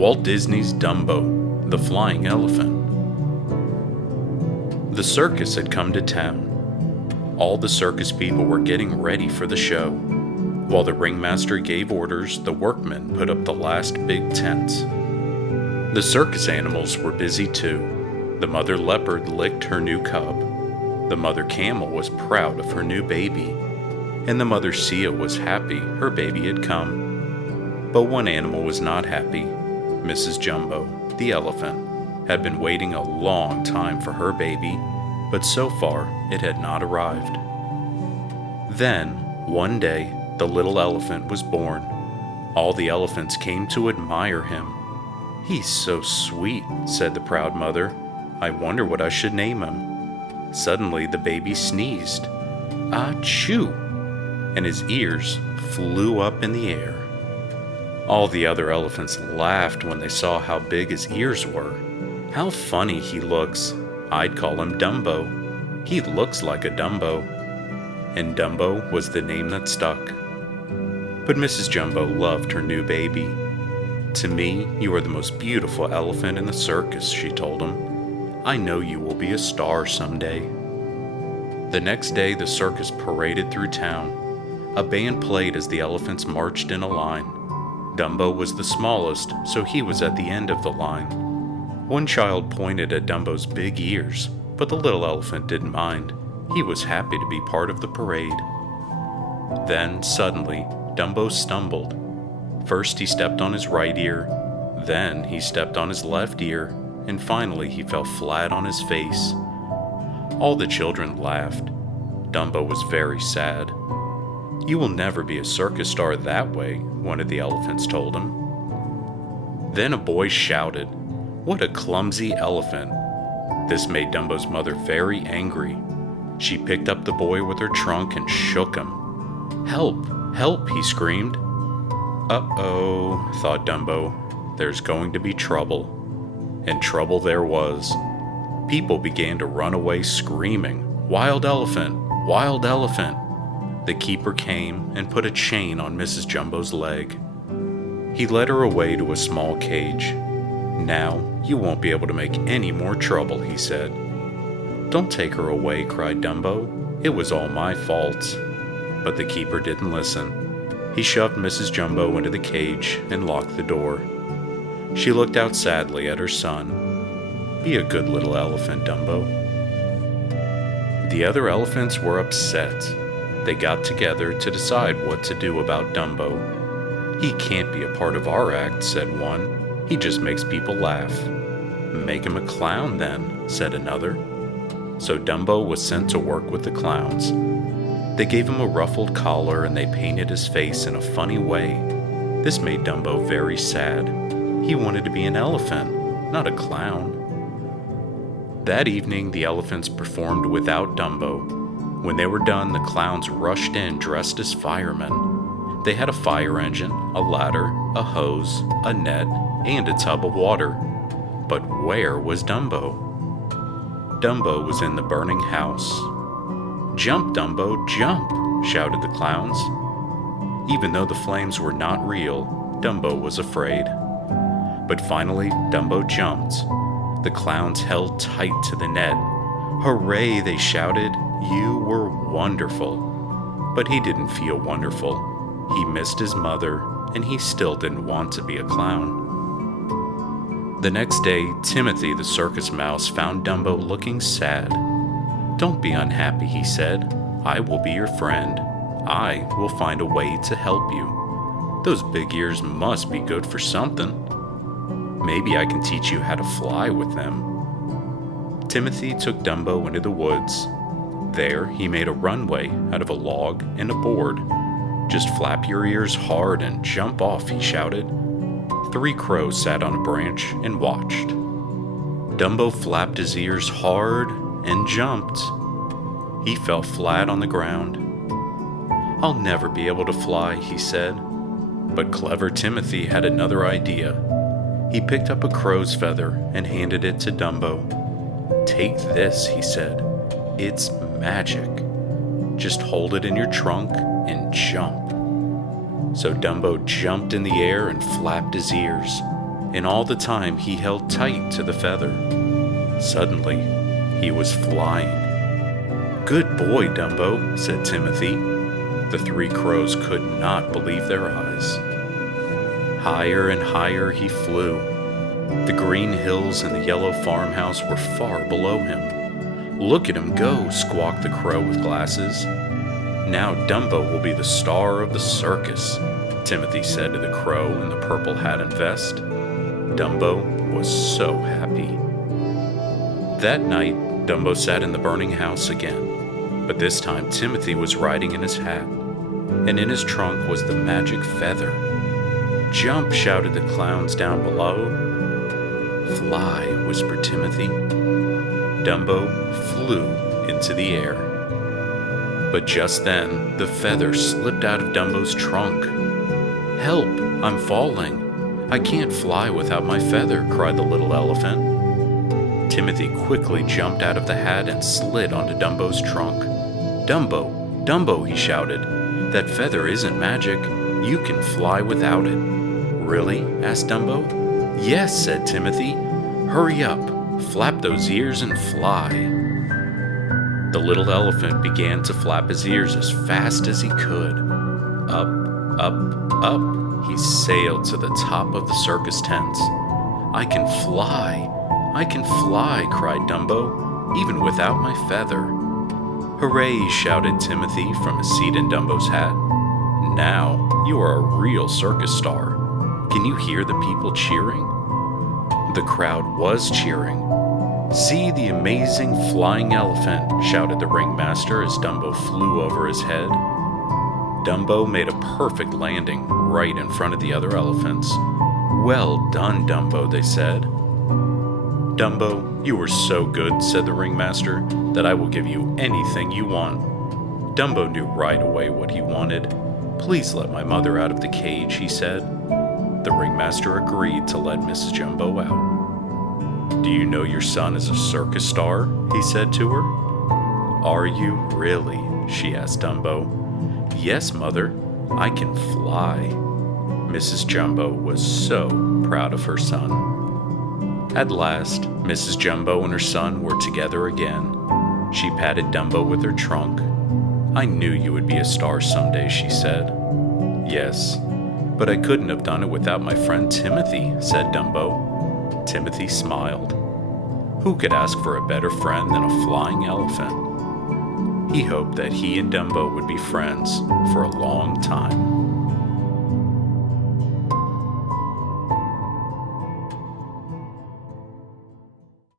Walt Disney's Dumbo the Flying Elephant. The circus had come to town. All the circus people were getting ready for the show. While the ringmaster gave orders, the workmen put up the last big tents. The circus animals were busy too. The mother leopard licked her new cub. The mother camel was proud of her new baby. And the mother seal was happy her baby had come. But one animal was not happy. Mrs. Jumbo, the elephant, had been waiting a long time for her baby, but so far it had not arrived. Then, one day, the little elephant was born. All the elephants came to admire him. "He's so sweet," said the proud mother. "I wonder what I should name him." Suddenly the baby sneezed. "Achoo!" and his ears flew up in the air. All the other elephants laughed when they saw how big his ears were. "How funny he looks. I'd call him Dumbo. He looks like a Dumbo." And Dumbo was the name that stuck. But Mrs. Jumbo loved her new baby. "To me, you are the most beautiful elephant in the circus," she told him. "I know you will be a star someday." The next day, the circus paraded through town. A band played as the elephants marched in a line. Dumbo was the smallest, so he was at the end of the line. One child pointed at Dumbo's big ears, but the little elephant didn't mind. He was happy to be part of the parade. Then, suddenly, Dumbo stumbled. First he stepped on his right ear, then he stepped on his left ear, and finally he fell flat on his face. All the children laughed. Dumbo was very sad. "You will never be a circus star that way," one of the elephants told him. Then a boy shouted, "What a clumsy elephant!" This made Dumbo's mother very angry. She picked up the boy with her trunk and shook him. "Help! Help!" he screamed. "Uh-oh," thought Dumbo. "There's going to be trouble." And trouble there was. People began to run away screaming, "Wild elephant! Wild elephant!" The keeper came and put a chain on Mrs. Jumbo's leg. He led her away to a small cage. "Now you won't be able to make any more trouble," he said. "Don't take her away," cried Dumbo. "It was all my fault." But the keeper didn't listen. He shoved Mrs. Jumbo into the cage and locked the door. She looked out sadly at her son. "Be a good little elephant, Dumbo." The other elephants were upset. They got together to decide what to do about Dumbo. "He can't be a part of our act," said one. "He just makes people laugh." "Make him a clown then," said another. So Dumbo was sent to work with the clowns. They gave him a ruffled collar and they painted his face in a funny way. This made Dumbo very sad. He wanted to be an elephant, not a clown. That evening, the elephants performed without Dumbo. When they were done, the clowns rushed in dressed as firemen. They had a fire engine, a ladder, a hose, a net, and a tub of water. But where was Dumbo? Dumbo was in the burning house. "Jump, Dumbo, jump!" shouted the clowns. Even though the flames were not real, Dumbo was afraid. But finally, Dumbo jumped. The clowns held tight to the net. "Hooray!" they shouted. "You were wonderful." But he didn't feel wonderful. He missed his mother, and he still didn't want to be a clown. The next day, Timothy the circus mouse found Dumbo looking sad. "Don't be unhappy," he said. "I will be your friend. I will find a way to help you. Those big ears must be good for something. Maybe I can teach you how to fly with them." Timothy took Dumbo into the woods. There, he made a runway out of a log and a board. "Just flap your ears hard and jump off," he shouted. 3 crows sat on a branch and watched. Dumbo flapped his ears hard and jumped. He fell flat on the ground. "I'll never be able to fly," he said. But clever Timothy had another idea. He picked up a crow's feather and handed it to Dumbo. "Take this," he said. "It's magic. Just hold it in your trunk and jump." So Dumbo jumped in the air and flapped his ears. and all the time he held tight to the feather. Suddenly, he was flying. "Good boy, Dumbo," said Timothy. The three crows could not believe their eyes. Higher and higher he flew. The green hills and the yellow farmhouse were far below him. "Look at him go," squawked the crow with glasses. "Now Dumbo will be the star of the circus," Timothy said to the crow in the purple hat and vest. Dumbo was so happy. That night, Dumbo sat in the burning house again, but this time Timothy was riding in his hat, and in his trunk was the magic feather. "Jump!" shouted the clowns down below. "Fly!" whispered Timothy. Dumbo flew into the air. But just then, the feather slipped out of Dumbo's trunk. "Help! I'm falling! I can't fly without my feather," cried the little elephant. Timothy quickly jumped out of the hat and slid onto Dumbo's trunk. "Dumbo! Dumbo!" he shouted. "That feather isn't magic. You can fly without it." "Really?" asked Dumbo. "Yes," said Timothy. "Hurry up, flap those ears and fly." The little elephant began to flap his ears as fast as he could. Up, up, up, he sailed to the top of the circus tent. "I can fly! I can fly!" cried Dumbo, "even without my feather." "Hooray!" shouted Timothy from his seat in Dumbo's hat. "Now you are a real circus star. Can you hear the people cheering?" The crowd was cheering. "See the amazing flying elephant," shouted the ringmaster as Dumbo flew over his head. Dumbo made a perfect landing right in front of the other elephants. "Well done, Dumbo," they said. "Dumbo, you were so good," said the ringmaster, "that I will give you anything you want." Dumbo knew right away what he wanted. "Please let my mother out of the cage," he said. The ringmaster agreed to let Mrs. Jumbo out. "Do you know your son is a circus star?" he said to her. "Are you really?" she asked Dumbo. "Yes, Mother, I can fly." Mrs. Jumbo was so proud of her son. At last, Mrs. Jumbo and her son were together again. She patted Dumbo with her trunk. "I knew you would be a star someday," she said. "Yes, but I couldn't have done it without my friend Timothy," said Dumbo. Timothy smiled. Who could ask for a better friend than a flying elephant? He hoped that he and Dumbo would be friends for a long time.